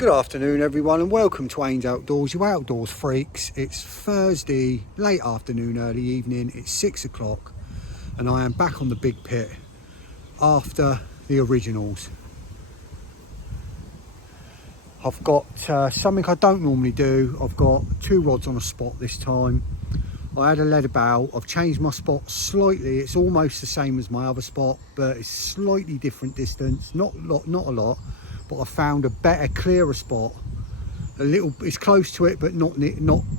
Good afternoon everyone and welcome to Ains Outdoors, you outdoors freaks. It's Thursday, late afternoon, early evening, it's 6 o'clock and I am back on the big pit after the originals. I've got something I don't normally do. I've got two rods on a spot this time. I had a lead about, I've changed my spot slightly. It's almost the same as my other spot, but it's slightly different distance, not a lot, but I found a better, clearer spot. It's close to it, but not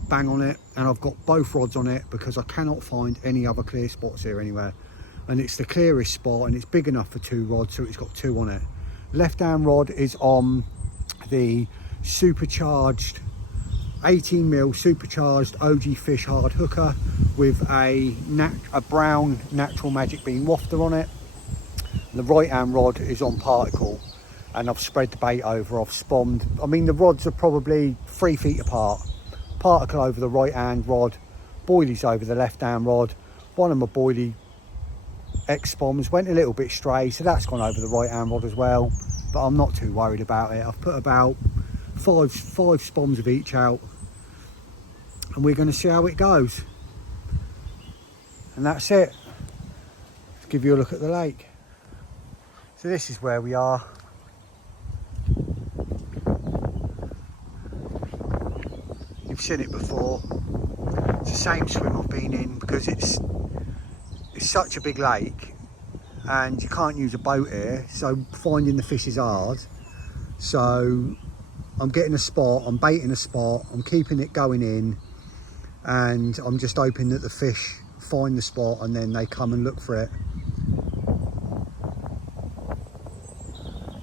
bang on it. And I've got both rods on it because I cannot find any other clear spots here anywhere. And it's the clearest spot and it's big enough for two rods, so it's got two on it. Left hand rod is on the supercharged 18mm supercharged OG Fish hard hooker with a brown Natural Magic Beam wafter on it. And the right hand rod is on particle. And I've spread the bait over, I've spawned. I mean, the rods are probably 3 feet apart. Particle over the right hand rod, boilies over the left hand rod. One of my boilie X-Spoms went a little bit stray, so that's gone over the right hand rod as well. But I'm not too worried about it. I've put about five spoms of each out. And we're gonna see how it goes. And that's it. Let's give you a look at the lake. So this is where we are. You've seen it before. It's the same swim I've been in because it's such a big lake and you can't use a boat here, so finding the fish is hard. So I'm getting a spot, I'm baiting a spot, I'm keeping it going in, and I'm just hoping that the fish find the spot and then they come and look for it.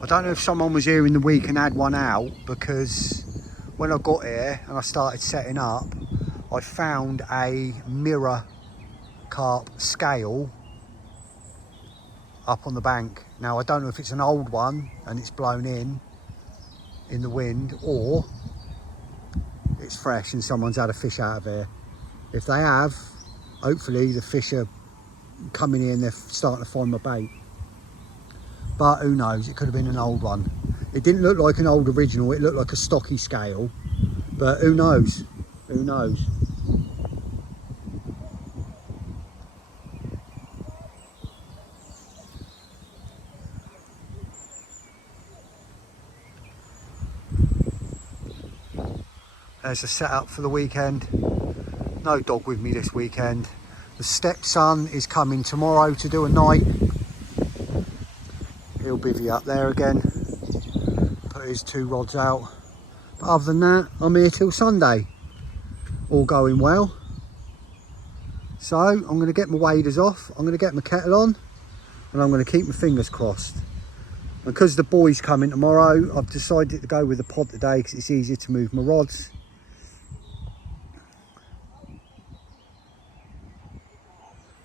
I don't know if someone was here in the week and had one out, because when I got here and I started setting up, I found a mirror carp scale up on the bank. Now I don't know if it's an old one and it's blown in the wind, or it's fresh and someone's had a fish out of here. If they have, hopefully the fish are coming in, they're starting to find my bait. But who knows, it could have been an old one. It didn't look like an old original, it looked like a stocky scale, but who knows, who knows. There's the setup for the weekend. No dog with me this weekend. The stepson is coming tomorrow to do a night. He'll bivvy up there again, put his two rods out. But other than that, I'm here till Sunday. All going well. So I'm going to get my waders off, I'm going to get my kettle on, and I'm going to keep my fingers crossed. And because the boys coming tomorrow, I've decided to go with the pod today because it's easier to move my rods.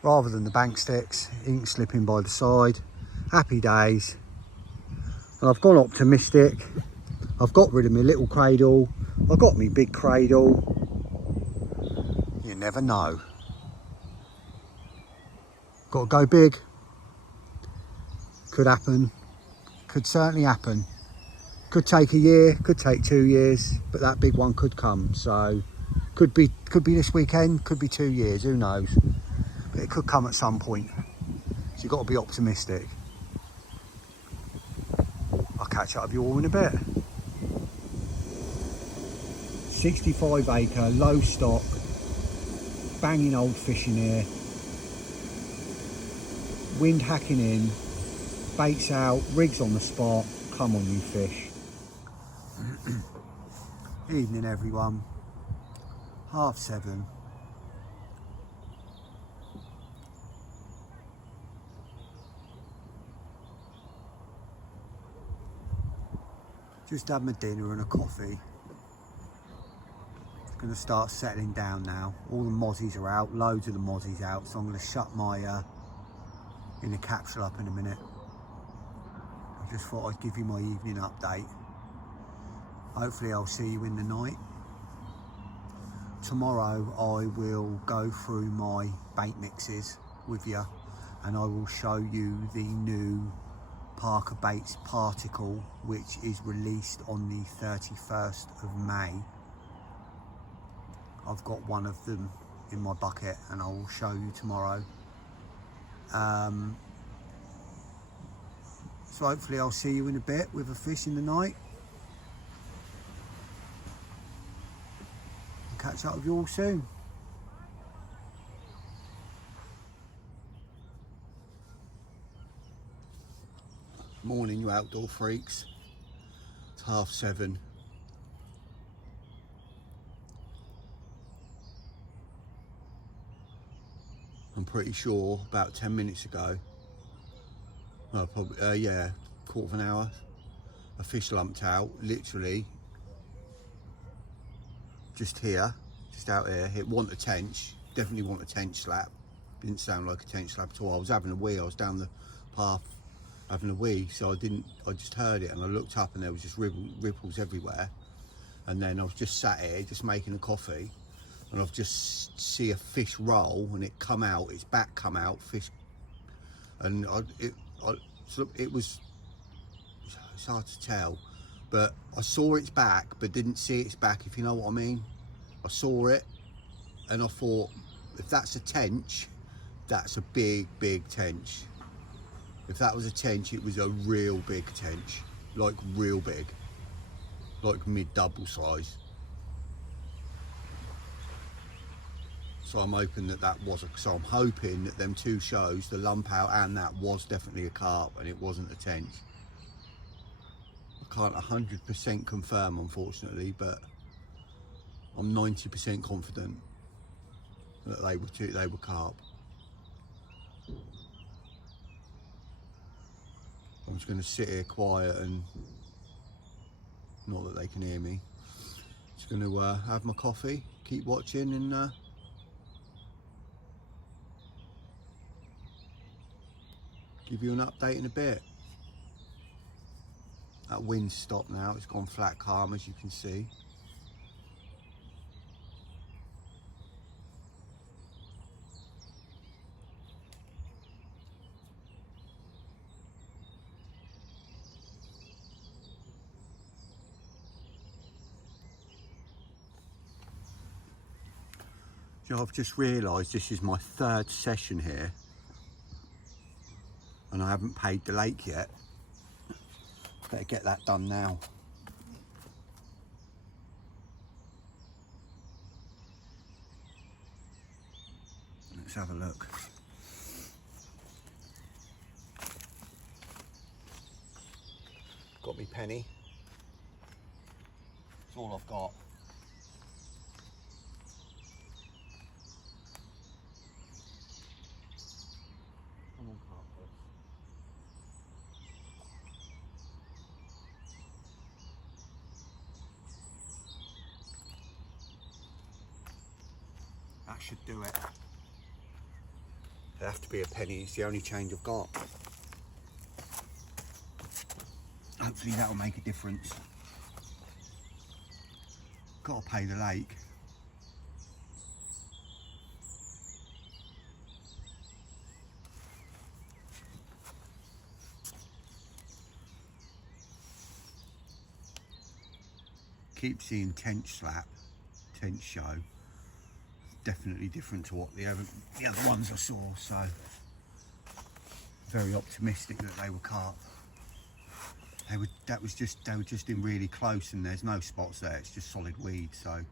Rather than the bank sticks, ink slipping by the side. Happy days. And I've gone optimistic. I've got rid of my little cradle. I've got my big cradle. You never know. Got to go big. Could happen. Could certainly happen. Could take a year, could take 2 years, but that big one could come. So could be this weekend, could be 2 years, who knows. But it could come at some point. So you've got to be optimistic. I'll catch up with you all in a bit. 65 acre, low stock, banging old fish in here. Wind hacking in, baits out, rigs on the spot. Come on you fish. Evening everyone. 7:30. Just had my dinner and a coffee. Going to start settling down now. All the mozzies are out, loads of the mozzies out, so I'm going to shut my inner capsule up in a minute. I just thought I'd give you my evening update. Hopefully I'll see you in the night. Tomorrow I will go through my bait mixes with you and I will show you the new Parker Baits Particle, which is released on the 31st of May. I've got one of them in my bucket and I will show you tomorrow. So hopefully I'll see you in a bit with a fish in the night. I'll catch up with you all soon. Morning, you outdoor freaks. It's 7:30. I'm pretty sure about 10 minutes ago, well, probably, yeah, quarter of an hour, a fish lumped out, literally, just here, just out here. It wasn't a tench, definitely wasn't a tench slap. Didn't sound like a tench slap at all. I was having a wee, I was down the path having a wee, so I just heard it and I looked up and there was just ripples everywhere. And then I was just sat here, just making a coffee, and I've just see a fish roll and it come out, its back come out, fish, and it was, it's hard to tell, but I saw its back but didn't see its back, if you know what I mean. I saw it and I thought, if that's a tench, that's a big tench. If that was a tench, it was a real big tench, like real big, like mid-double size. So I'm hoping that so I'm hoping that them two shows, the lump out and that, was definitely a carp and it wasn't a tench. I can't 100% confirm, unfortunately, but I'm 90% confident that they were carp. I'm just going to sit here quiet and not that they can hear me. Just going to have my coffee, keep watching, and give you an update in a bit. That wind's stopped now, it's gone flat calm, as you can see. So I've just realised this is my 3rd session here and I haven't paid the lake yet. Better get that done now. Let's have a look. Got me penny. That's all I've got. Come on, carpet. That should do it. It'll have to be a penny, it's the only change I've got. Hopefully that'll make a difference. Gotta pay the lake. Keep seeing tench slap, tench show. Definitely different to what the other ones I saw, so very optimistic that they were carp. They were just in really close and there's no spots there, it's just solid weed, so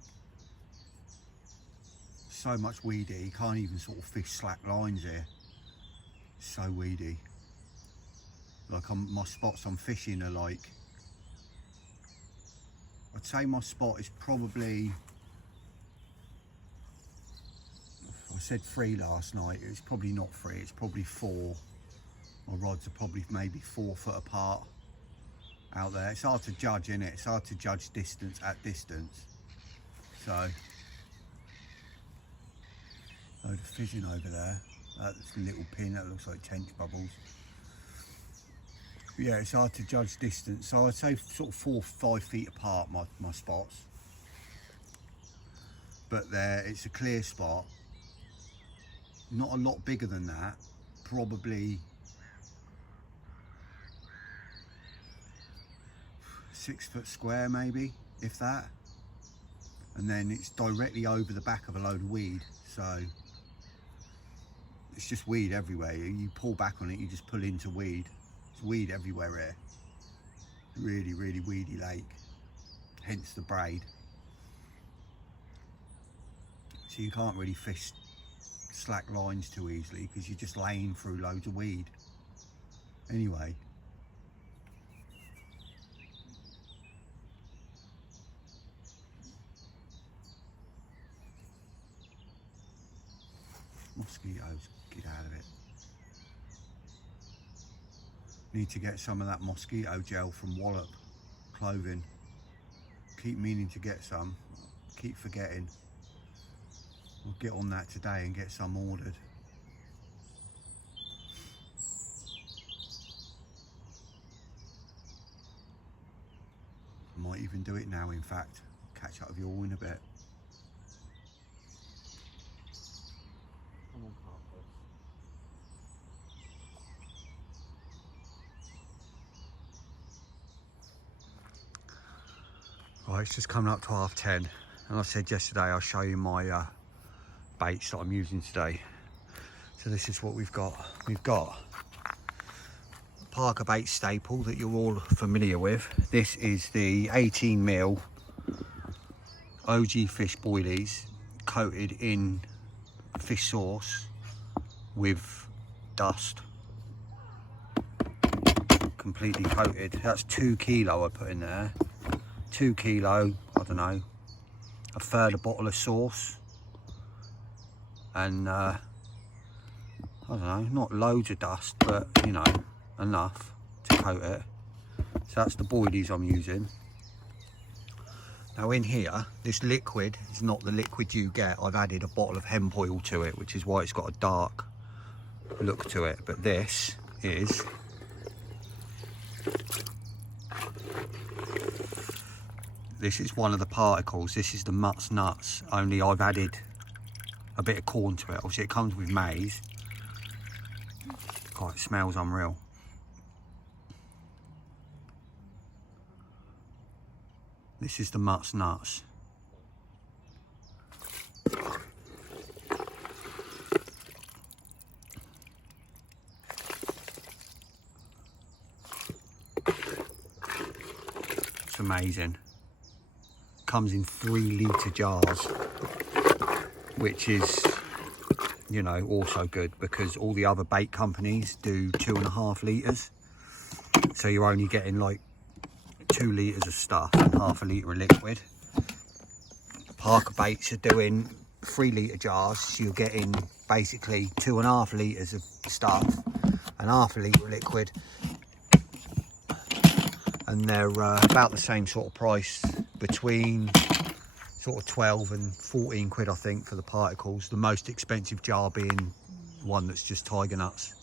much weedy, you can't even sort of fish slack lines here. So weedy. Like my spots I'm fishing are like, I'd say my spot is probably, I said 3 last night, it's probably not 3, it's probably 4. My rods are probably maybe 4 foot apart out there. It's hard to judge, isn't it? It's hard to judge distance at distance. So, load of fishing over there. That's a little pin, that looks like tench bubbles. But yeah, it's hard to judge distance. So I'd say sort of 4 or 5 feet apart, my spots. But there, it's a clear spot. Not a lot bigger than that. Probably 6 foot square maybe, if that. And then it's directly over the back of a load of weed, so it's just weed everywhere. You pull back on it, you just pull into weed. It's weed everywhere here. Really, really weedy lake, hence the braid. So you can't really fish slack lines too easily because you're just laying through loads of weed. Anyway, mosquitoes, get out of it. Need to get some of that mosquito gel from Wallop Clothing. Keep meaning to get some, keep forgetting. We'll get on that today and get some ordered. I might even do it now, in fact. Catch up with you all in a bit. Come on, carpet. Right, it's just coming up to 10:30, and I said yesterday I'll show you my baits that I'm using today. So this is what we've got. We've got Parker bait staple that you're all familiar with. This is the 18mm OG fish boilies coated in fish sauce with dust, completely coated. That's 2 kilo I put in there. 2 kilo, I don't know, a third a bottle of sauce, and I don't know, not loads of dust, but you know, enough to coat it. So that's the boilies I'm using. Now in here, this liquid is not the liquid you get. I've added a bottle of hemp oil to it, which is why it's got a dark look to it. But this is one of the particles. This is the Mutts Nuts, only I've added a bit of corn to it. Obviously it comes with maize. God, it smells unreal. This is the Mutts Nuts. It's amazing. Comes in 3-litre jars, which is, you know, also good because all the other bait companies do 2.5 litres. So you're only getting like 2 litres of stuff and half a litre of liquid. Parker baits are doing 3-litre jars, so you're getting basically 2.5 litres of stuff and half a litre of liquid, and they're about the same sort of price, between sort of 12 and 14 quid I think for the particles, the most expensive jar being one that's just tiger nuts.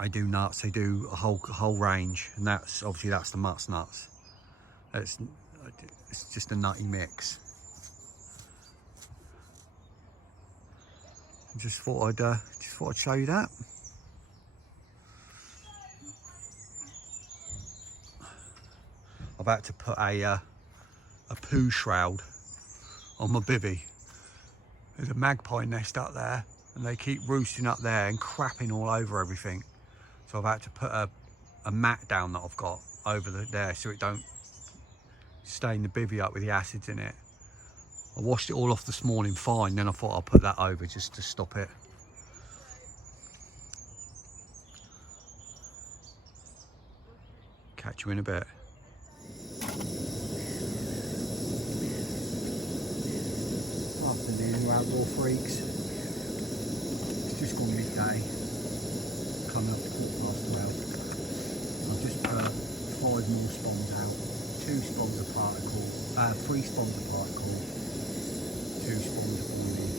They do nuts, they do a whole range, and that's obviously that's the Mutts Nuts. It's just a nutty mix. Just thought I'd show you that. I've had to put a poo shroud on my bivvy. There's a magpie nest up there, and they keep roosting up there and crapping all over everything. So I've had to put a mat down that I've got over there so it don't stain the bivvy up with the acids in it. I washed it all off this morning fine, then I thought I'll put that over just to stop it. Catch you in a bit. Afternoon, outdoor freaks. It's just gone midday. Coming up to 12:15. I've just put 5 more spawns out. 2 spawns of particle, 3 spawns of particle, 2 spawns of boilie.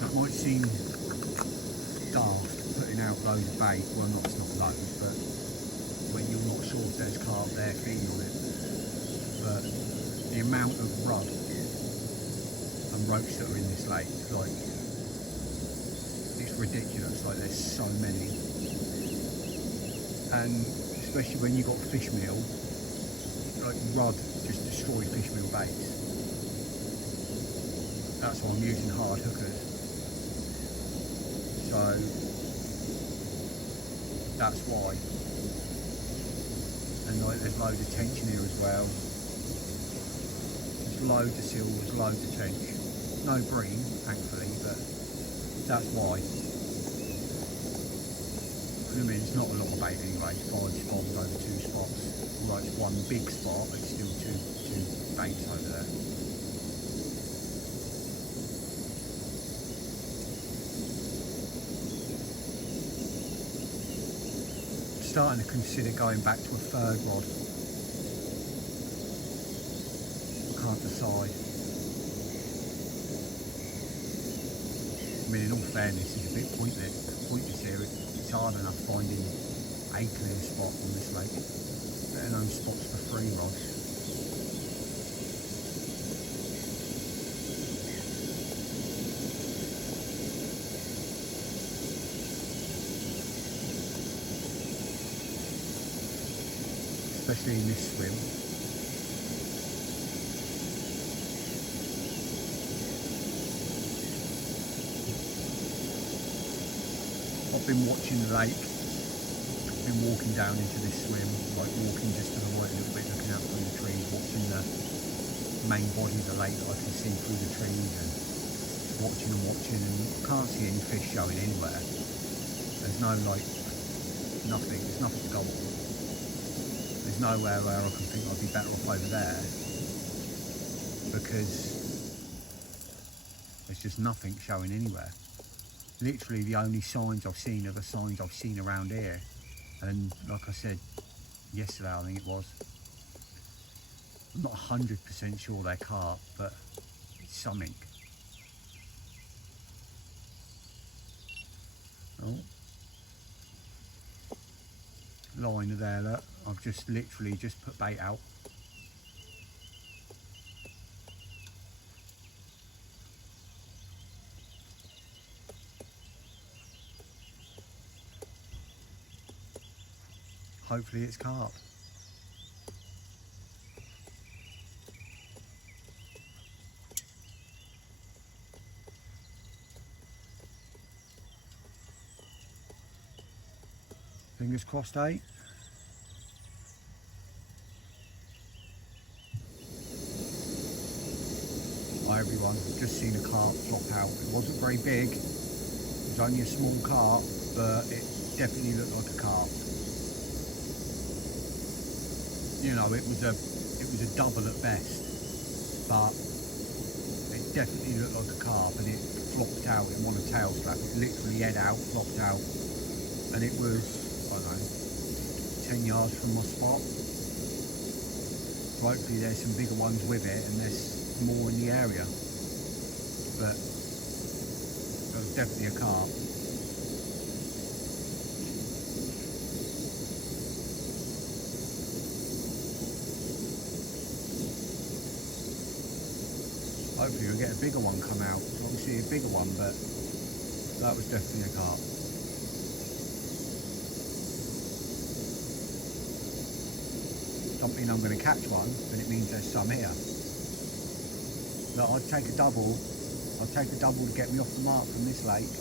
That might seem daft, putting out loads of bait. Well, it's not loads, but when you're not sure if there's carp there feeding on it. But the amount of rudd and roach that are in this lake, like ridiculous, like there's so many. And especially when you've got fish meal, like rudd just destroy fish meal baits. That's why I'm using hard hookers. So that's why. And like there's loads of tension here as well. There's loads of silvers, loads of tench. No bream, thankfully, but that's why. I mean, it's not a lot of bait anyway. 5 spots over 2 spots. Although it's one big spot, it's still two baits over there. Starting to consider going back to a 3rd rod. I can't decide. I mean, in all fairness, it's a bit pointless here. It's hard enough finding a clear spot on this lake, let alone spots for 3 rods. Especially in this swim. I've been watching the lake, been walking down into this swim, like walking just to the right a little bit, looking out through the trees, watching the main body of the lake that I can see through the trees, and watching and can't see any fish showing anywhere. There's no nothing, there's nothing to go on. There's nowhere where I can think I'd be better off over there, because there's just nothing showing anywhere. Literally the only signs I've seen are the signs I've seen around here, and like I said yesterday, I think it was, I'm not 100% sure they're carp, but it's something. Oh, line there, look, I've just literally just put bait out. Hopefully it's carp. Fingers crossed, eh? Hi everyone, just seen a carp flop out. It wasn't very big, it was only a small carp, but it definitely looked like a carp. You know, it was a double at best, but it definitely looked like a carp, and it flopped out in one of tail slap. It literally head out, flopped out, and it was, I don't know, 10 yards from my spot. So hopefully there's some bigger ones with it, and there's more in the area. But it was definitely a carp. Hopefully we'll get a bigger one come out. Obviously a bigger one, but that was definitely a carp. Don't mean I'm going to catch one, but it means there's some here. Look, I'd take a double to get me off the mark from this lake.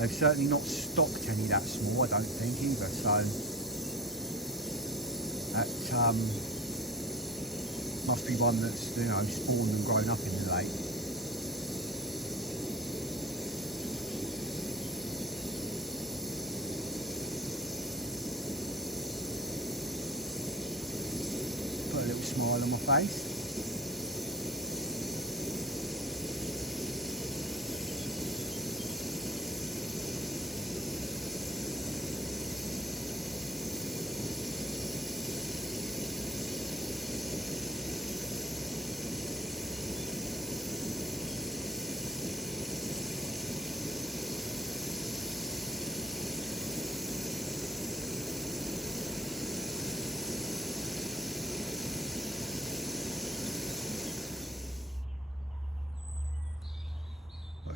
They've certainly not stocked any that small, I don't think either, so that must be one that's, you know, spawned and grown up in the lake. Put a little smile on my face.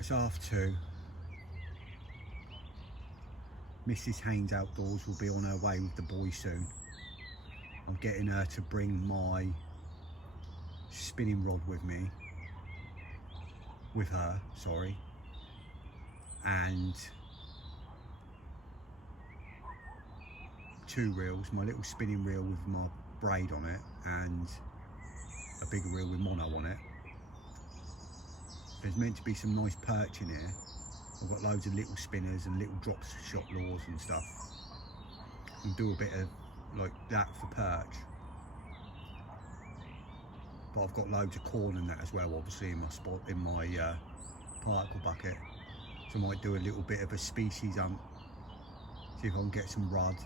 It's 2:30. Mrs. Haynes Outdoors will be on her way with the boys soon. I'm getting her to bring my spinning rod with me, with her, sorry, and 2 reels, my little spinning reel with my braid on it and a bigger reel with mono on it. There's meant to be some nice perch in here. I've got loads of little spinners and little drop shot lures and stuff, and do a bit of like that for perch. But I've got loads of corn and that as well, obviously, in my spot, in my particle bucket. So I might do a little bit of a species hunt, see if I can get some rudd.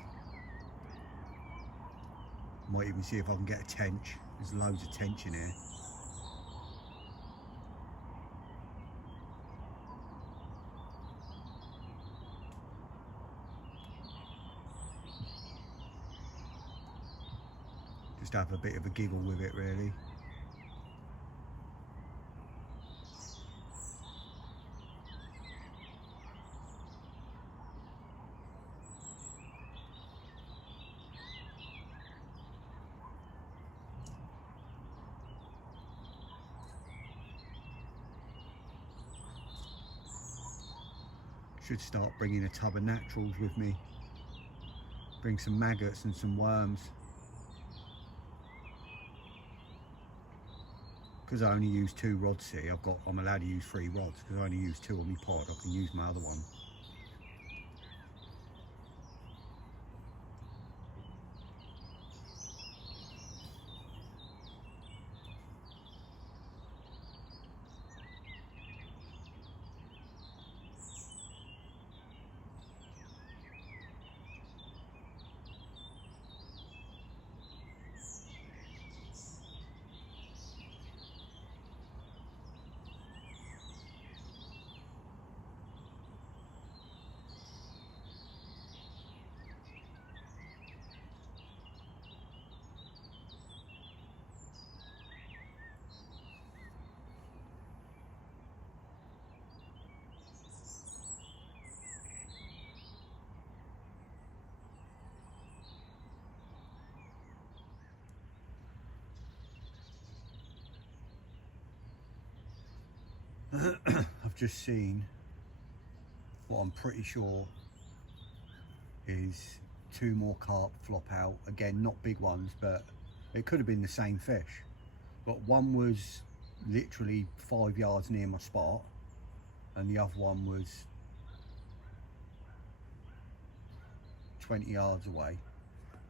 Might even see if I can get a tench. There's loads of tench in here. Just have a bit of a giggle with it, really. Should start bringing a tub of naturals with me. Bring some maggots and some worms. Because I only use 2 rods here, I'm allowed to use 3 rods because I only use 2 on my pod. I can use my other one. I've just seen what I'm pretty sure is 2 more carp flop out. Again, not big ones, but it could have been the same fish. But one was literally 5 yards near my spot, and the other one was 20 yards away.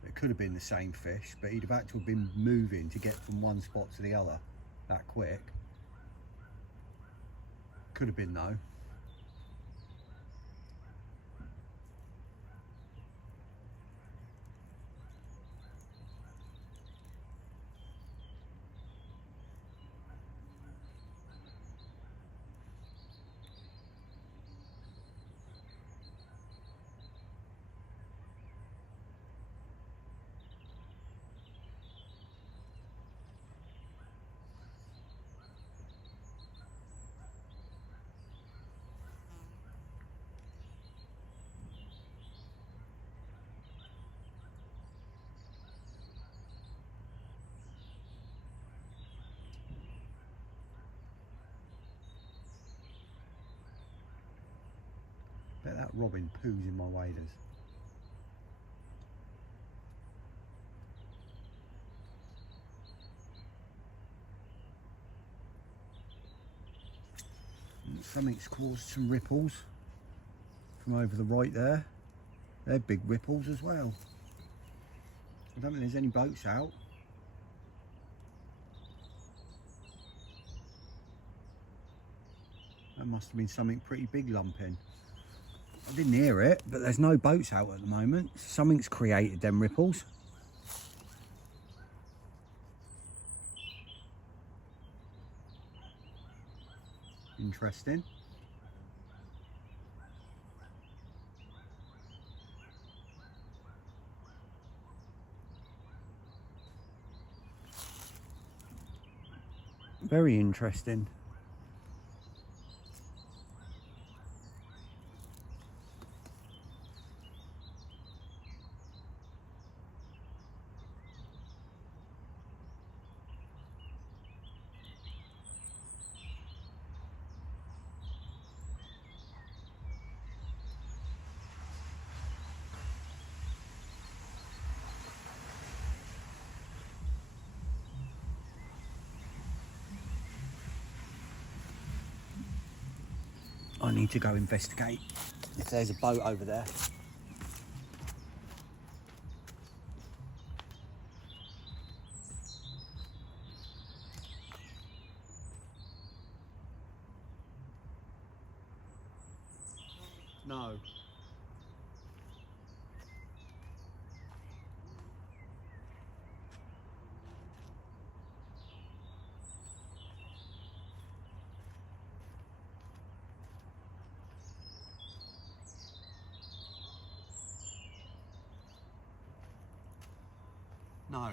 It could have been the same fish, but he'd have had to have been moving to get from one spot to the other that quick. Could have been though. Bet that robin poos in my waders. Something's caused some ripples from over the right there. They're big ripples as well. I don't think there's any boats out. That must have been something pretty big lumping. I didn't hear it, but there's no boats out at the moment. Something's created them ripples. Interesting. Very interesting. I need to go investigate if there's a boat over there. No. No.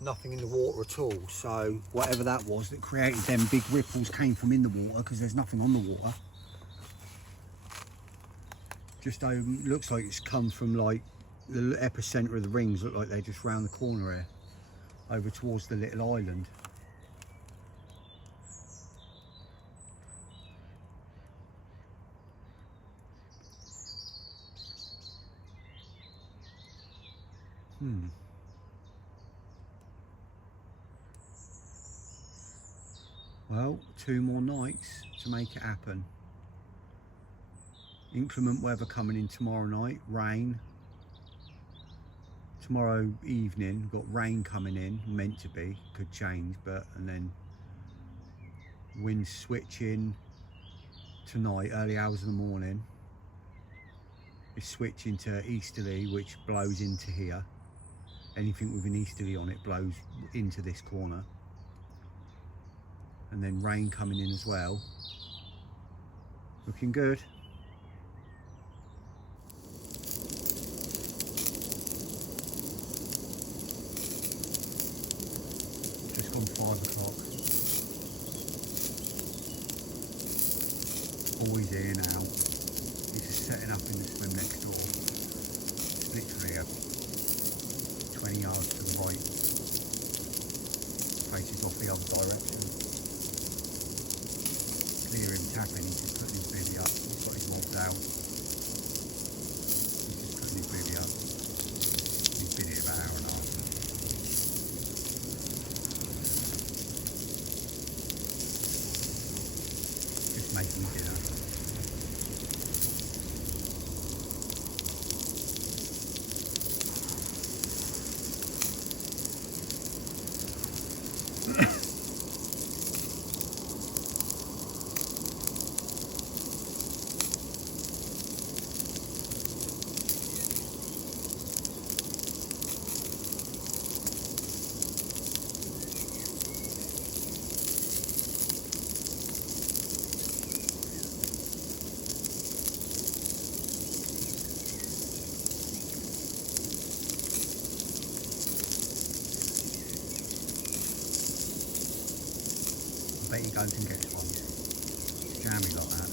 Nothing in the water at all. So whatever that was that created them big ripples came from in the water, because there's nothing on the water. Just looks like it's come from like the epicenter of the rings. Look like they're just round the corner here, over towards the little island. Well, 2 more nights to make it happen. Inclement weather coming in tomorrow night, rain. Tomorrow evening, got rain coming in, meant to be, could change, but, and then wind switching tonight, early hours of the morning. It's switching to easterly, which blows into here. Anything with an easterly on it blows into this corner. And then rain coming in as well. Looking good. Just gone 5 o'clock. Boys in and out. He's just setting up in the swim next door. It's literally a 20 yards to the right. Faces off the other direction. Clear him tapping, he's just putting his bivvy up. He's got his rods out. He's just putting his bivvy up. He's been here about an hour and a half. Just making dinner. I bet he goes and gets one. It's jammy like that.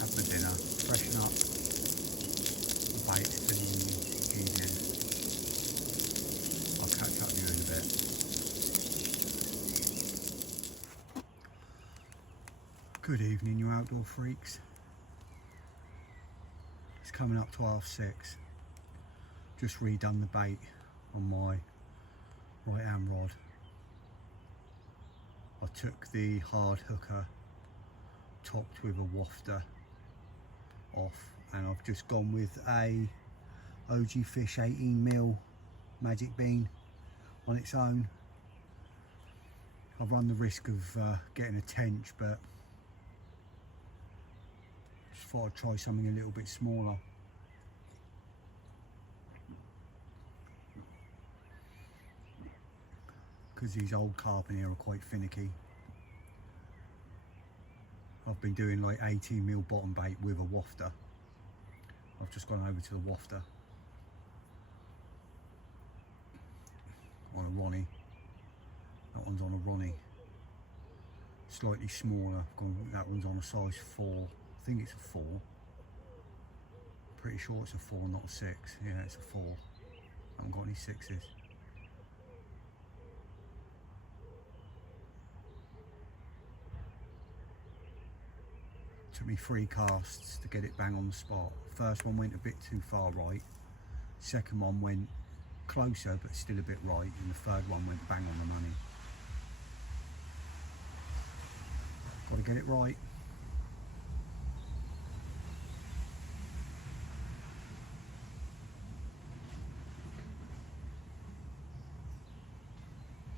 Have my dinner, freshen up, the baits for the evening. I'll catch up with you in a bit. Good evening, you outdoor freaks. It's coming up to 6:30. Just redone the bait on my right hand rod. I took the hard hooker topped with a wafter off, and I've just gone with a OG Fish 18mm Magic Bean on its own. I've run the risk of getting a tench, but just thought I'd try something a little bit smaller. Because these old carp in here are quite finicky. I've been doing like 18mm bottom bait with a wafter. I've just gone over to the wafter on a Ronnie. That one's on a Ronnie. Slightly smaller. That one's on a size 4. I think it's a 4. Pretty sure it's a 4, not a 6. Yeah, it's a 4. I haven't got any 6s. Took me 3 casts to get it bang on the spot. First one went a bit too far right. Second one went closer but still a bit right, and the third one went bang on the money. Got to get it right.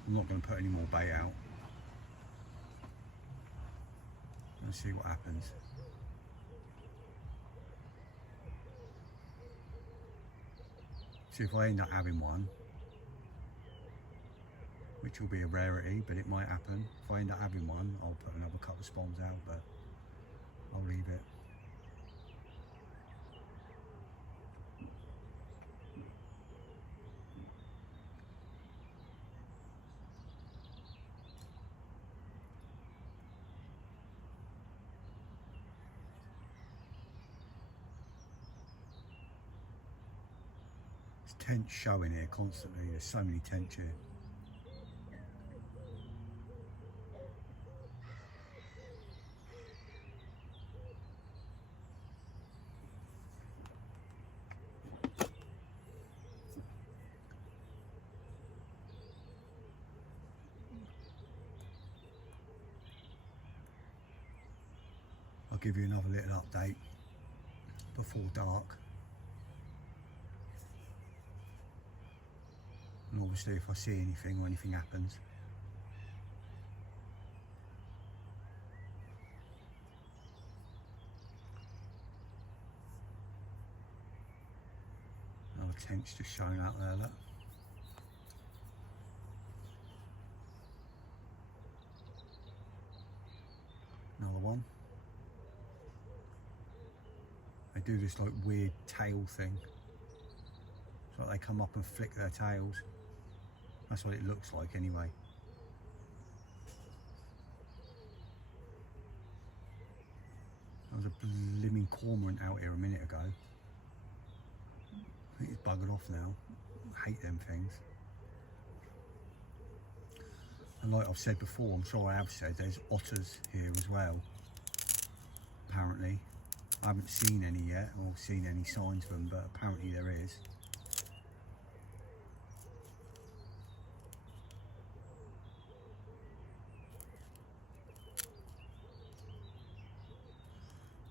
I'm not going to put any more bait out. Let's see what happens. See if I end up having one, which will be a rarity, but it might happen. If I end up having one, I'll put another couple of spawns out, but I'll leave it. Tench showing here constantly. There's so many tench here. I'll give you another little update before dark. And obviously if I see anything or anything happens. Another tench just showing out there, look. Another one. They do this like weird tail thing. It's like they come up and flick their tails. That's what it looks like anyway. There was a blimmin' cormorant out here a minute ago. I think it's buggered off now. I hate them things. And like I've said before, I'm sure I have said, there's otters here as well. Apparently. I haven't seen any yet, or seen any signs of them, but apparently there is.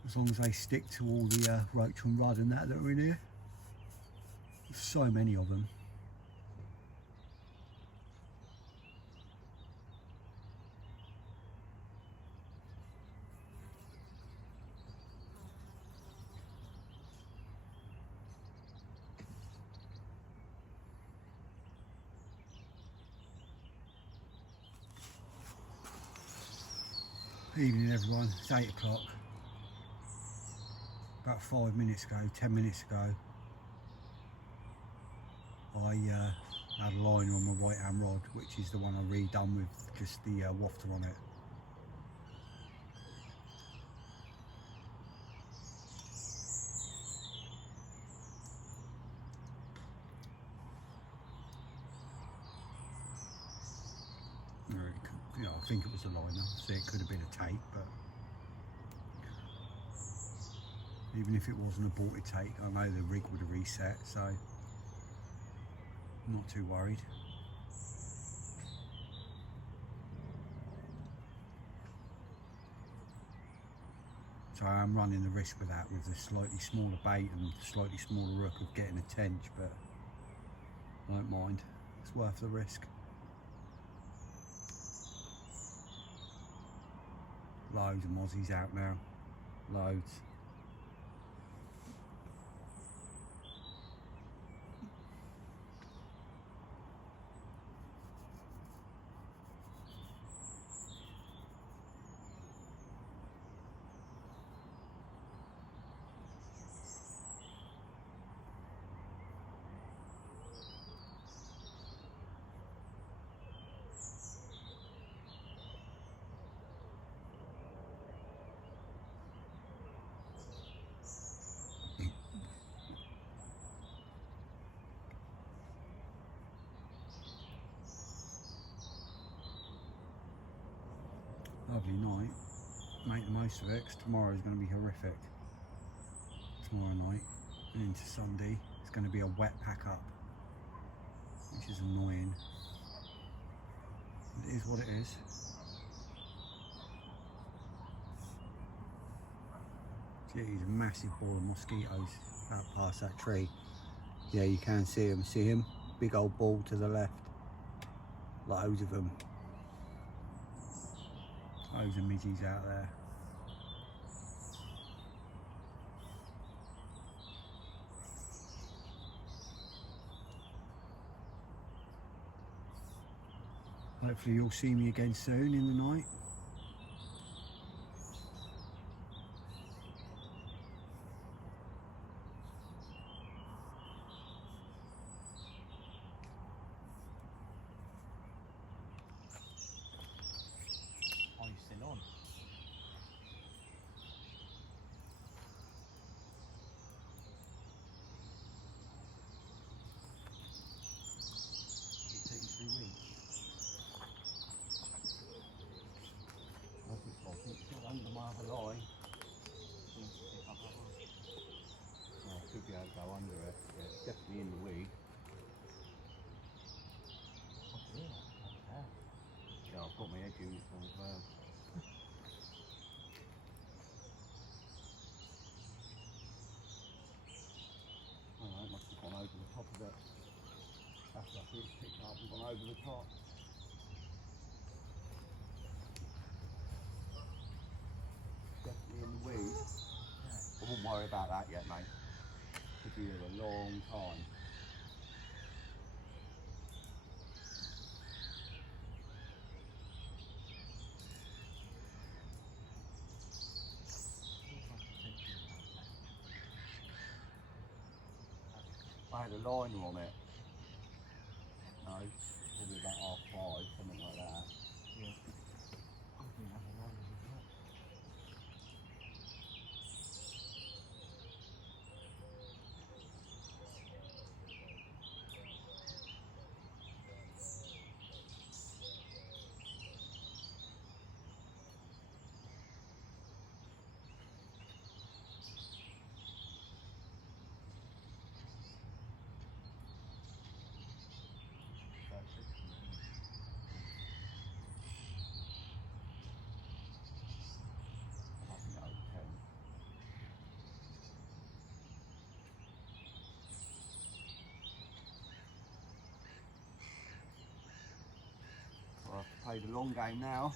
As long as they stick to all the roach and rudd and that are in here. There's so many of them. Evening everyone, it's 8 o'clock. About 5 minutes ago, 10 minutes ago, I had a liner on my right hand rod, which is the one I redone with just the wafter on it. You know, I think it was a liner, so it could have been a tape, but even if it wasn't a bolted tape, I know the rig would have reset, so I'm not too worried. So I am running the risk with that, with the slightly smaller bait and slightly smaller hook, of getting a tench, but I don't mind, it's worth the risk. Loads of mozzies out now, loads. Lovely night. Make the most of it, because tomorrow is going to be horrific. Tomorrow night and into Sunday, it's going to be a wet pack up, which is annoying. It is what it is. Geez, a massive ball of mosquitoes out past that tree. Yeah, you can see them. See him? Big old ball to the left. Loads of them. Loads of midges out there. Hopefully you'll see me again soon in the night. Are you still on? It took you 3 weeks. I think it's still under my other eye. Oh, I should be able to go under it. Yeah, it's definitely in the weed. Yeah, I've got my edge units on as well. Alright, must have gone over the top of it. That's what it's picked up and gone over the top. Definitely in the weed. Yeah. I wouldn't worry about that yet, mate. Could be here a long time. I had a liner on it. No, probably about 5:30, something like that. Yeah. I didn't have a liner as well. I'll have to play the long game now.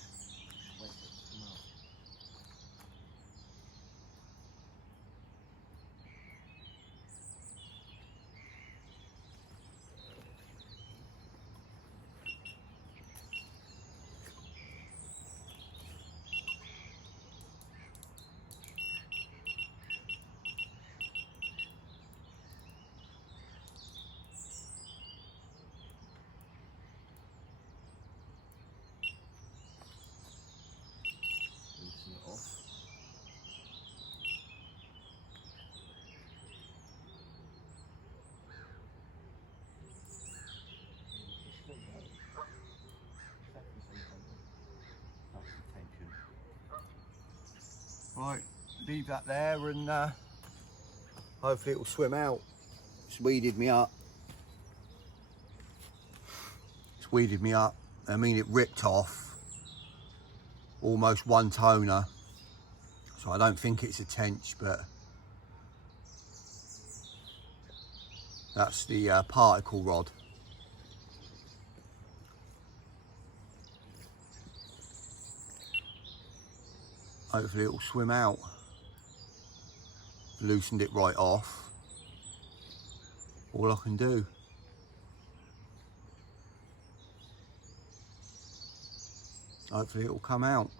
Loosen it off. That's the tension. Right, leave that there and hopefully it will swim out. It's weeded me up. It's weeded me up. I mean, it ripped off almost one toner. So I don't think it's a tench, but that's the particle rod. Hopefully it will swim out. Loosened it right off. All I can do. Hopefully it will come out.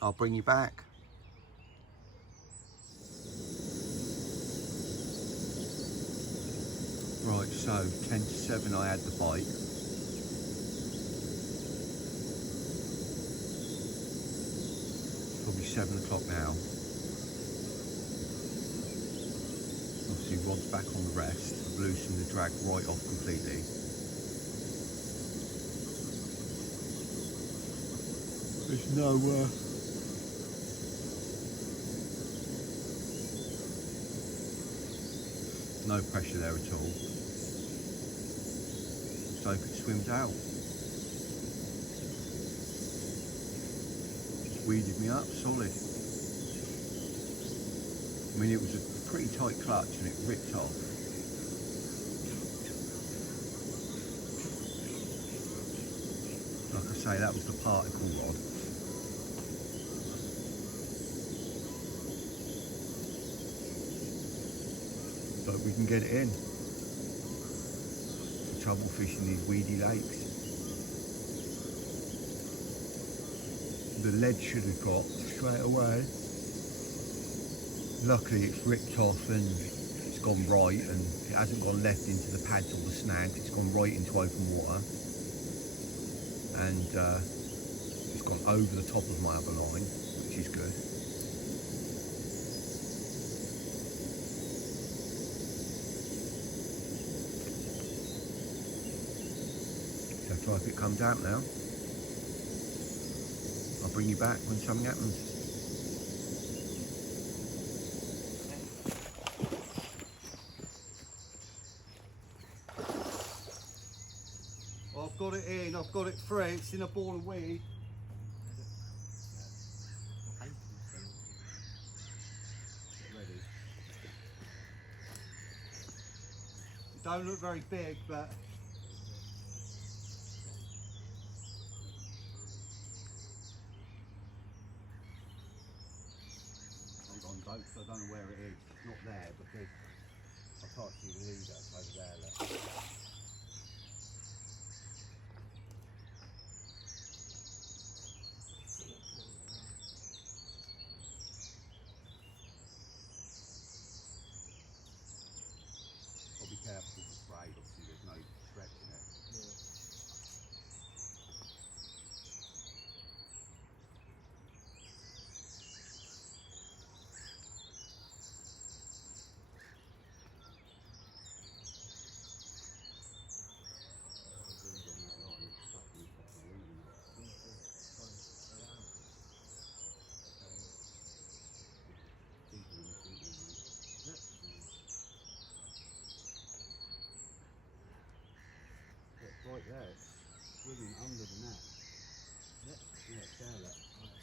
I'll bring you back. Right, so 10 to 7 I had the bite. Probably 7 o'clock now. Obviously rod's back on the rest. I've loosened the drag right off completely. There's no no pressure there at all. So it swims out. Just weeded me up solid. I mean, it was a pretty tight clutch and it ripped off. Like I say, that was the particle rod. But we can get it in. The trouble fishing these weedy lakes. The lead should have got straight away. Luckily it's ripped off and it's gone right, and it hasn't gone left into the pads or the snags, it's gone right into open water. And it's gone over the top of my other line, which is good. So try if it comes out now. I'll bring you back when something happens. I've got it in, I've got it free, it's in a ball of weed. Ready. It don't look very big, but hold on, I don't know where it is. It's not there because I can't see the leader. It's over there. Look. I'll be careful with the spray, obviously there's no stretch in it. Right there, it's swimming under the net. Yeah, it's there, look. I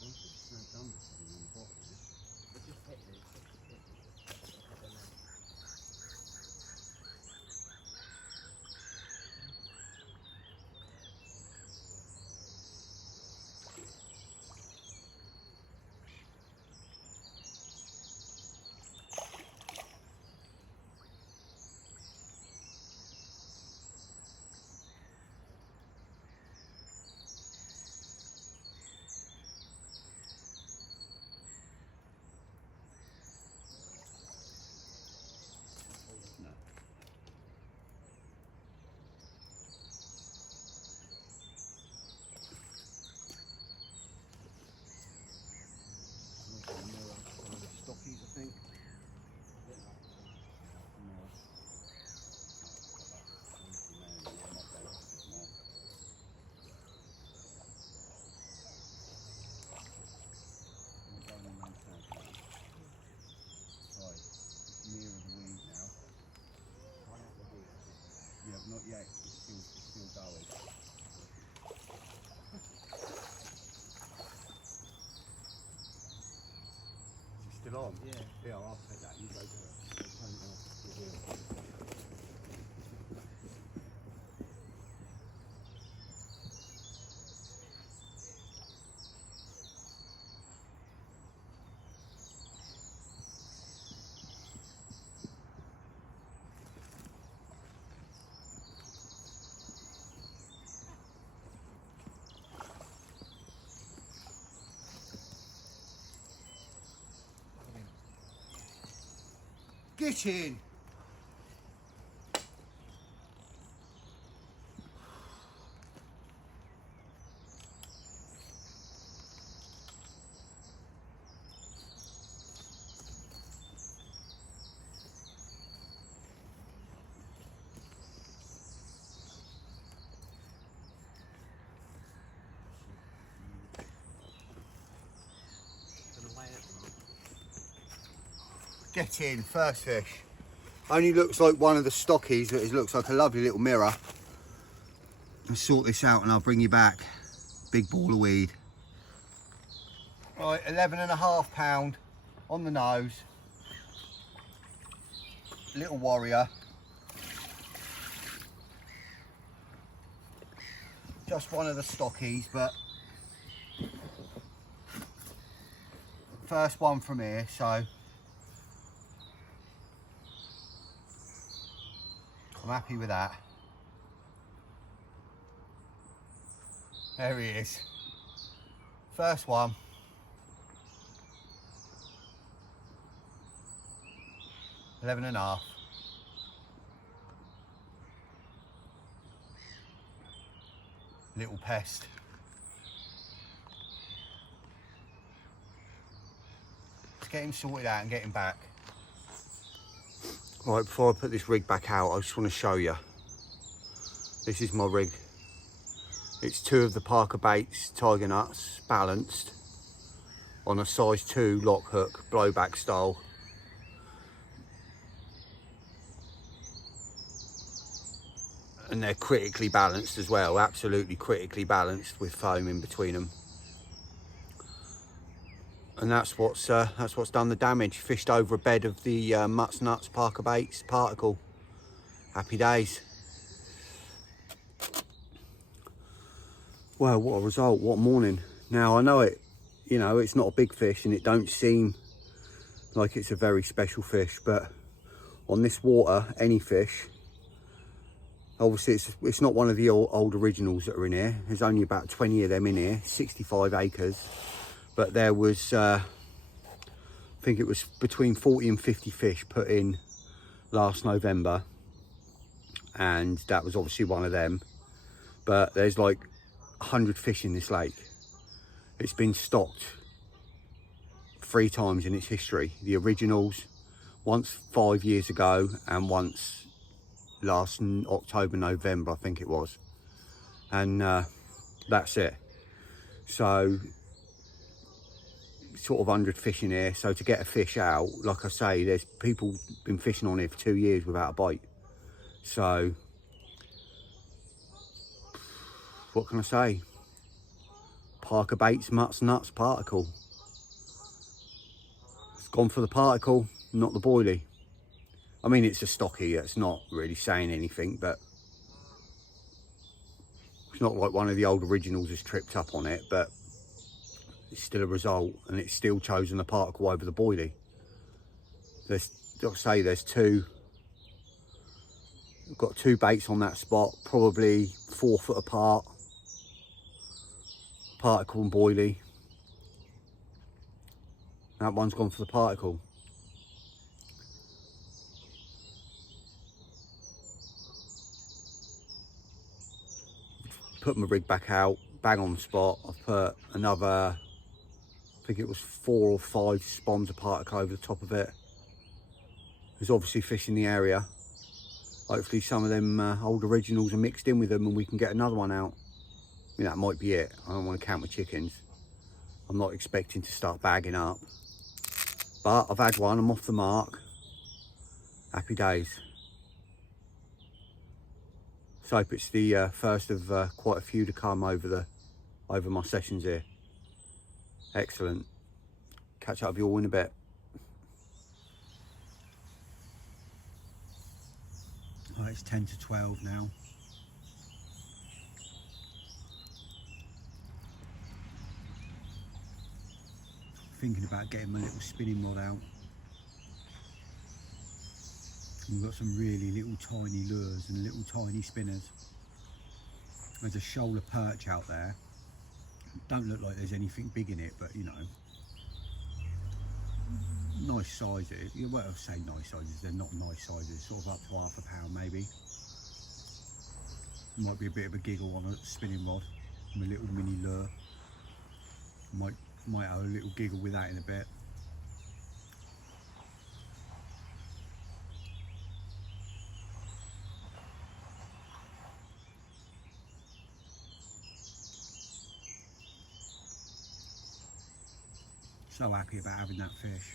think it's snapped under something on the bottom there. It just hit me. No. One of the stockies, I think. Nearer the weed now. Yeah, not yet. It's still going. Is it still on? Yeah. Yeah, I'll take that. You go do it. Turn it off. The wheel. Get in! Get in, first fish. Only looks like one of the stockies, but it looks like a lovely little mirror. Let's sort this out and I'll bring you back. Big ball of weed. Right, 11.5 pound on the nose. Little warrior. Just one of the stockies, but first one from here, so I'm happy with that. There he is. First one. $11.5. Little pest. Let's get him sorted out and get him back. Right, before I put this rig back out, I just want to show you. This is my rig. It's 2 of the Parker Baits Tiger Nuts balanced on a size 2 lock hook, blowback style. And they're critically balanced as well, absolutely critically balanced with foam in between them. And that's what's done the damage. Fished over a bed of the Mutts Nuts Parker Baits particle. Happy days. Well, what a result, what a morning. Now I know it, you know, it's not a big fish and it don't seem like it's a very special fish, but on this water, any fish, obviously it's not one of the old originals that are in here. There's only about 20 of them in here, 65 acres. But there was, I think it was between 40 and 50 fish put in last November. And that was obviously one of them. But there's like 100 fish in this lake. It's been stocked 3 times in its history. The originals, once 5 years ago and once last October, November, I think it was. And that's it. So sort of 100 fish in here. So to get a fish out, like I say, there's people been fishing on here for 2 years without a bite. So what can I say? Parker Baits Mutts Nuts particle. It's gone for the particle, not the boilie. I mean, it's a stocky, it's not really saying anything, but it's not like one of the old originals has tripped up on it, but it's still a result, and it's still chosen the particle over the boilie. There's, like I say, there's 2. We've got 2 baits on that spot, probably 4 foot apart. Particle and boilie. That one's gone for the particle. Put my rig back out, bang on the spot. I've put another, I think it was 4 or 5 spawns of particle over the top of it. There's obviously fish in the area. Hopefully some of them old originals are mixed in with them and we can get another one out. I mean, that might be it. I don't want to count my chickens. I'm not expecting to start bagging up. But I've had one, I'm off the mark. Happy days. So I hope it's the first of quite a few to come over my sessions here. Excellent. Catch up with you all in a bit. Right, it's 10 to 12 now. Thinking about getting my little spinning rod out. We've got some really little tiny lures and little tiny spinners. There's a shoal of perch out there. Don't look like there's anything big in it, but you know, nice sizes. Well, I say nice sizes, they're not nice sizes, sort of up to £half a pound maybe. Might be a bit of a giggle on a spinning rod, my little mini lure. Might have a little giggle with that in a bit. So happy about having that fish.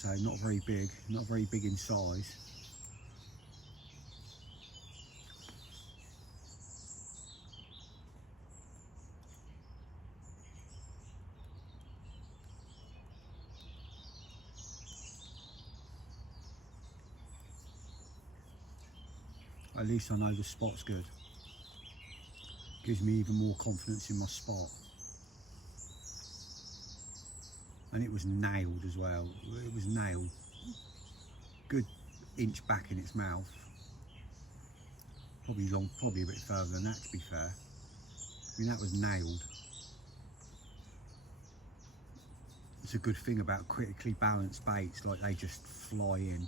So not very big in size. At least I know the spot's good. Gives me even more confidence in my spot. And it was nailed as well. It was nailed. Good inch back in its mouth. Probably a bit further than that, to be fair. I mean, that was nailed. It's a good thing about critically balanced baits, like they just fly in.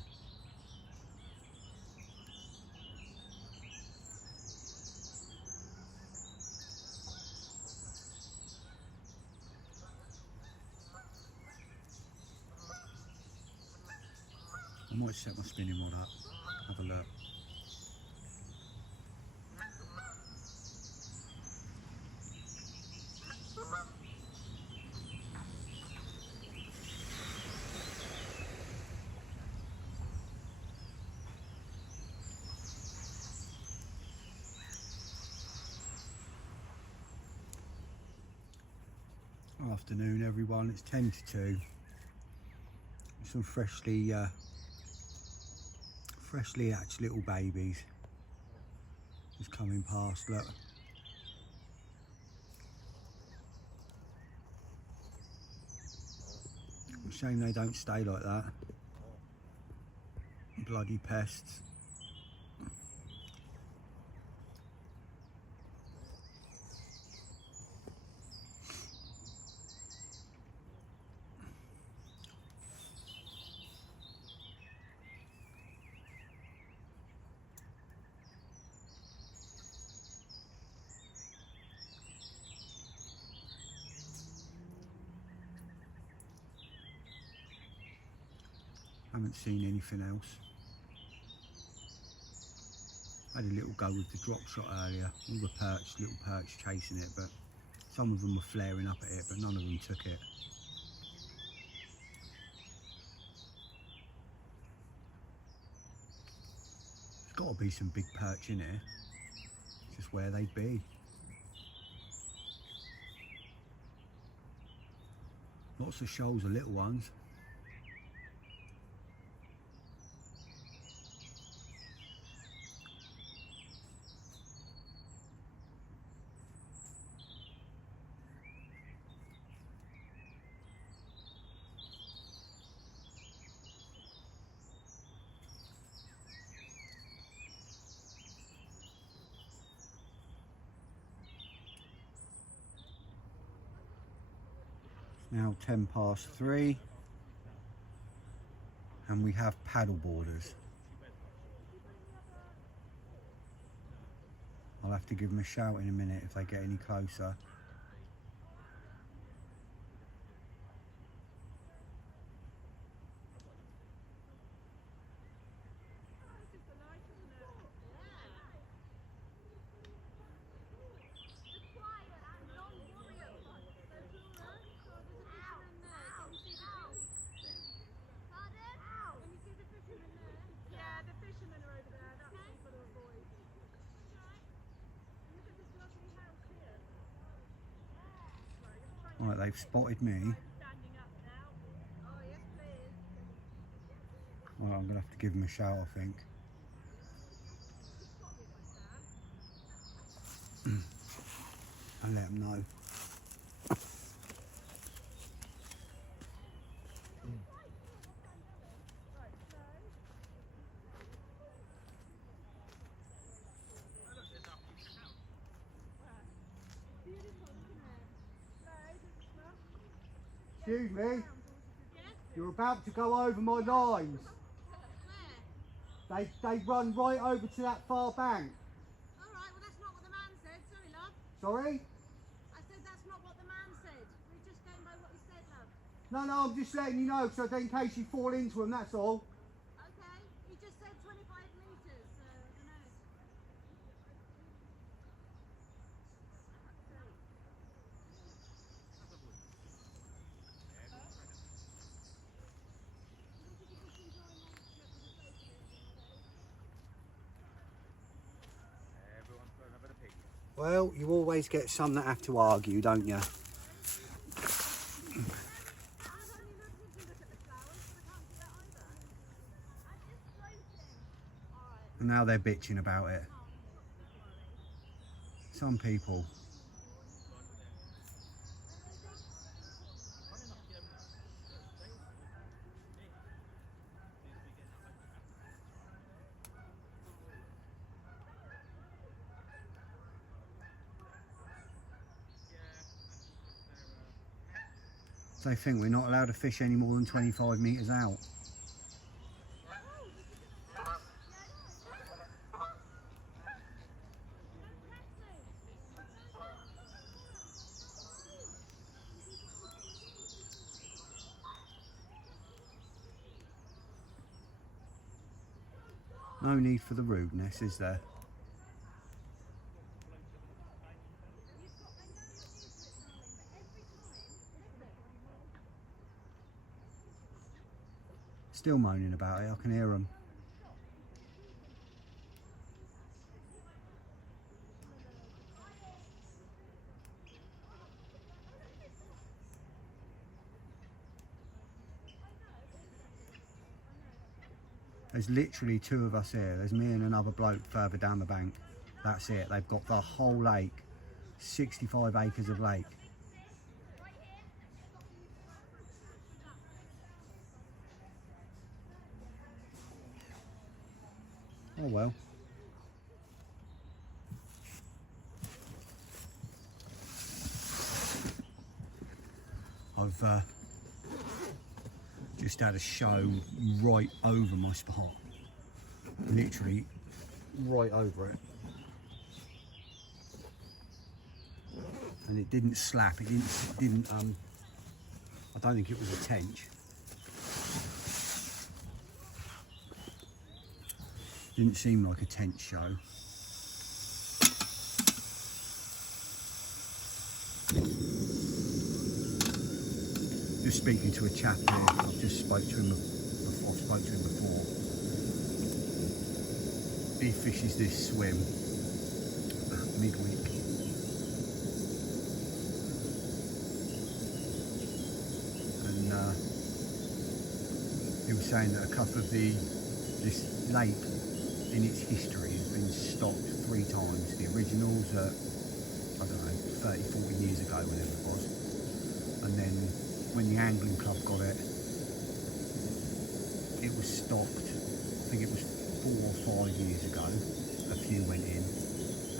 I might set my spinning rod up, have a look. Afternoon everyone, it's 10 to 2. Some freshly hatched little babies just coming past, look. Shame they don't stay like that. Bloody pests. Haven't seen anything else. I had a little go with the drop shot earlier. All the little perch chasing it, but some of them were flaring up at it, but none of them took it. There's got to be some big perch in here. It's just where they'd be. Lots of shoals of little ones. Now 3:10 and we have paddle boarders. I'll have to give them a shout in a minute if they get any closer. Right, they've spotted me. Well, I'm going to have to give them a shout, I think. And let them know. Excuse me, you're about to go over my lines. They run right over to that far bank. Alright, well that's not what the man said, sorry love. Sorry? I said that's not what the man said. We're just going by what he said, love. No, I'm just letting you know, so in case you fall into them, that's all. Okay, he just said 25 metres, so I don't know. Well, you always get some that have to argue, don't you? And now they're bitching about it. Some people. They think we're not allowed to fish any more than 25 metres out. No need for the rudeness, is there? Still moaning about it, I can hear them. There's literally two of us here. There's me and another bloke further down the bank. That's it. They've got the whole lake. 65 acres of lake. Oh well. I've just had a show right over my spot. Literally right over it. And it didn't slap, it didn't I don't think it was a tench. Didn't seem like a tench show. Just speaking to a chap here, I've just spoke to him before. He fishes this swim midweek. And he was saying that a couple of this lake in its history has been stocked 3 times. The originals at, I don't know, 30, 40 years ago, whenever it was. And then when the angling club got it, it was stocked, I think it was 4 or 5 years ago. A few went in,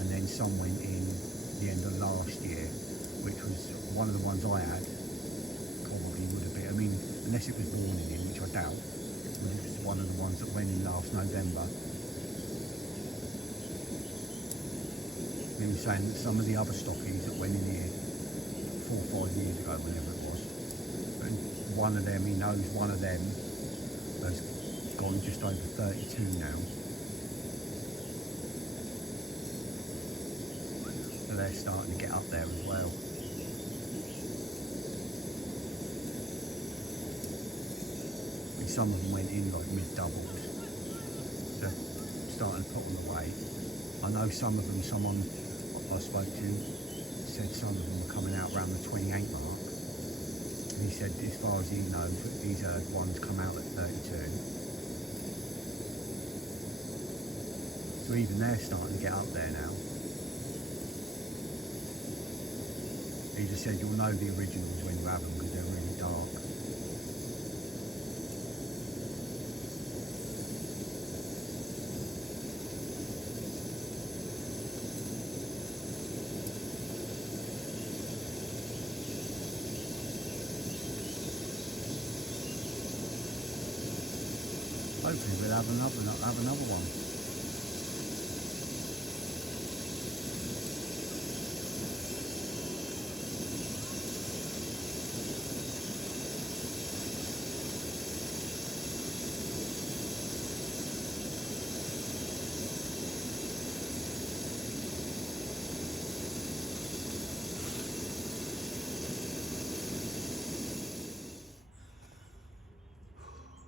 and then some went in the end of last year, which was one of the ones I had. Probably would have been, I mean, unless it was born in, which I doubt, but it was one of the ones that went in last November. He was saying that some of the other stockies that went in here 4 or 5 years ago, whenever it was, and one of them, he knows one of them has gone just over 32 now. So they're starting to get up there as well. And some of them went in like mid-doubles. They're starting to put them away. I know some of them, someone I spoke to said some of them were coming out around the 28 mark. He said as far as he knows, he's heard ones come out at 32. So even they're starting to get up there now. He just said you'll know the originals when you have them because they're really dark. Hopefully we'll have another one.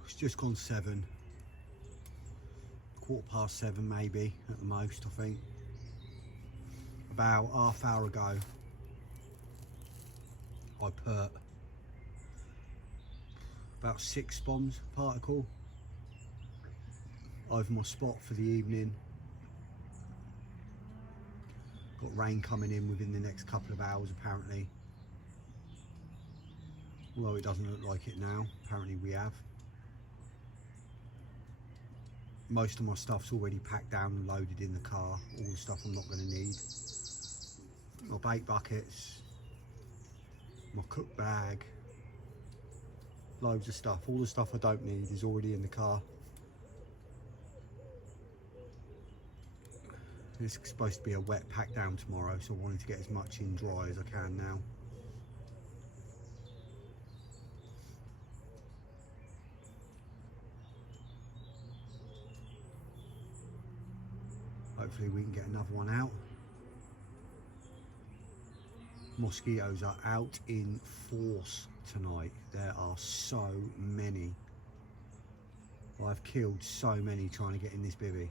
It's just gone 7. 7:15 maybe at the most, I think. about half hour ago, I put about 6 bombs particle over my spot for the evening. Got rain coming in within the next couple of hours apparently. Well, it doesn't look like it now. Apparently we have. Most of my stuff's already packed down and loaded in the car. All the stuff I'm not going to need. My bait buckets, my cook bag, loads of stuff. All the stuff I don't need is already in the car. It's supposed to be a wet pack down tomorrow, so I wanted to get as much in dry as I can now. Hopefully we can get another one out. Mosquitoes are out in force tonight. There are so many. I've killed so many trying to get in this bivvy.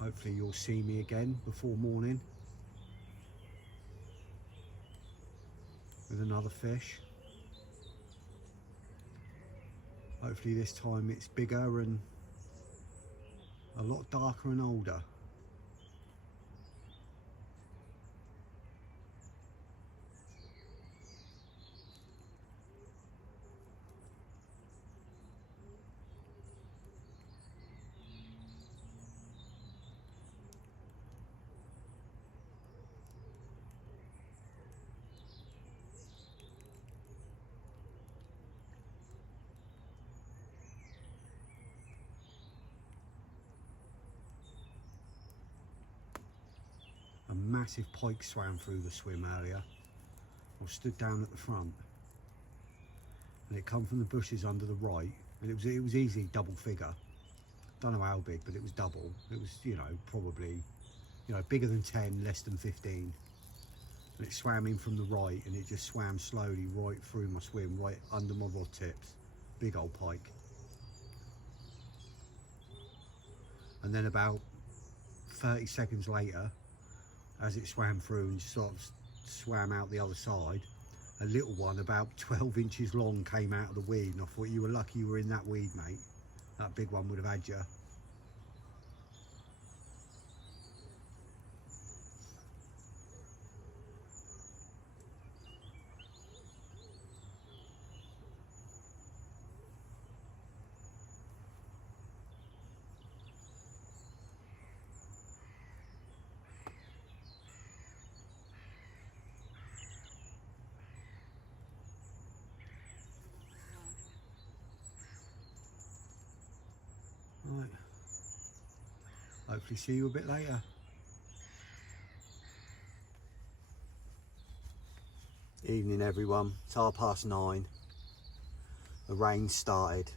Hopefully you'll see me again before morning with another fish. Hopefully this time it's bigger and a lot darker and older. A massive pike swam through the swim earlier. I stood down at the front and it come from the bushes under the right, and it was easily double figure. Don't know how big, but it was double. It was, you know, probably, you know, bigger than 10, less than 15. And it swam in from the right, and it just swam slowly right through my swim, right under my rod tips. Big old pike. And then about 30 seconds later, as it swam through and sort of swam out the other side, a little one about 12 inches long came out of the weed, and I thought, you were lucky you were in that weed, mate. That big one would have had you. Right. Hopefully see you a bit later. Evening everyone, it's 9:30. The rain started.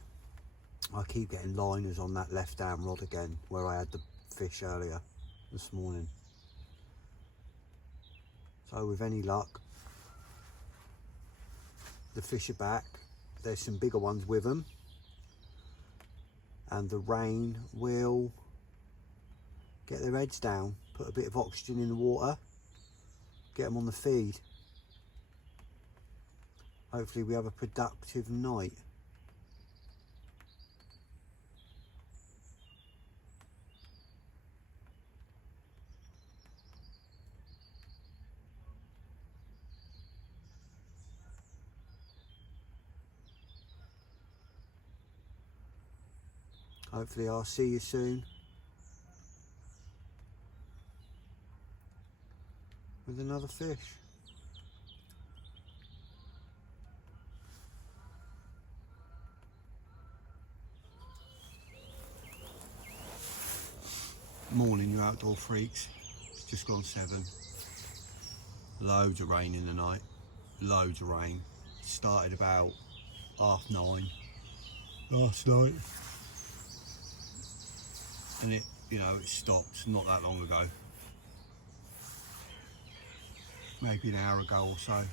I keep getting liners on that left hand rod again where I had the fish earlier this morning. So with any luck, the fish are back. There's some bigger ones with them, and the rain will get their heads down, put a bit of oxygen in the water, get them on the feed. Hopefully we have a productive night. Hopefully I'll see you soon with another fish. Morning, you outdoor freaks. It's just gone 7. Loads of rain in the night. Loads of rain. started about 9:30 last night, and it, you know, it stopped not that long ago, maybe an hour ago or so.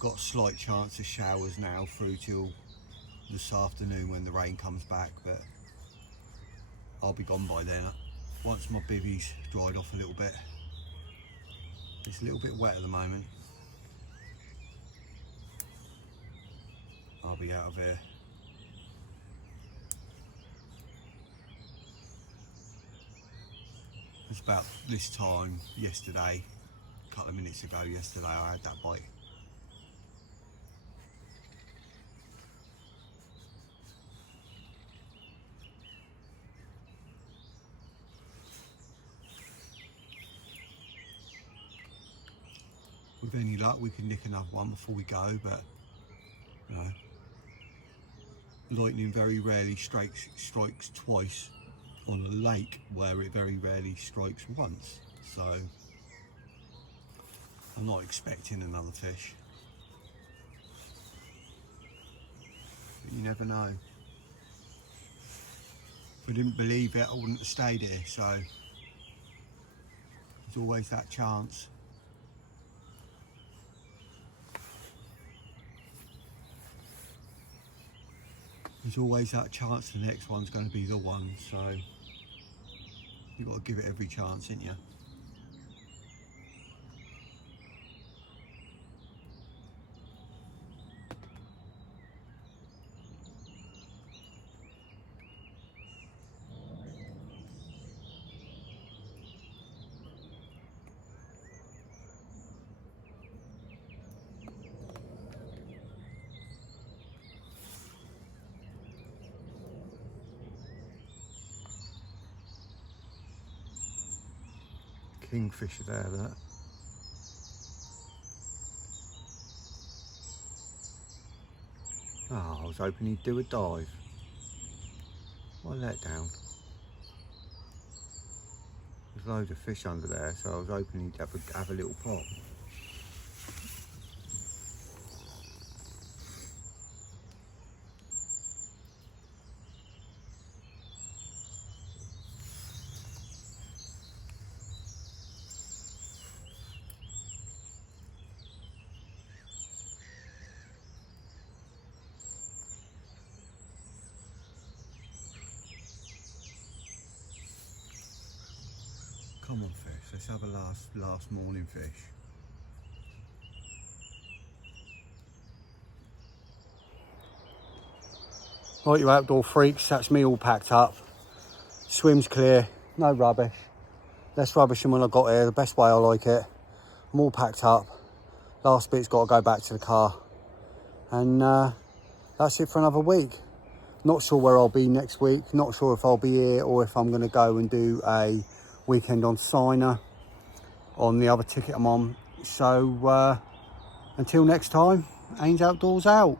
Got a slight chance of showers now through till this afternoon when the rain comes back, but I'll be gone by then. Once my bivvy's dried off a little bit. It's a little bit wet at the moment. I'll be out of here. It's about this time yesterday, a couple of minutes ago yesterday, I had that bite. With any luck, we can nick another one before we go, but you know, lightning very rarely strikes twice on a lake where it very rarely strikes once. So I'm not expecting another fish, but you never know. If I didn't believe it, I wouldn't have stayed here. So there's always that chance. There's always that chance the next one's going to be the one, so you've got to give it every chance, ain't you? Kingfisher there, that. Oh, I was hoping he'd do a dive. What a letdown. There's loads of fish under there, so I was hoping he'd have a little pop. Come on fish, let's have a last morning fish. Right, you outdoor freaks, that's me all packed up. Swim's clear, no rubbish. Less rubbish than when I got here, the best way I like it. I'm all packed up. Last bit's got to go back to the car. And that's it for another week. Not sure where I'll be next week. Not sure if I'll be here or if I'm going to go and do a weekend on Signer on the other ticket I'm on. So until next time, Ains Outdoors out.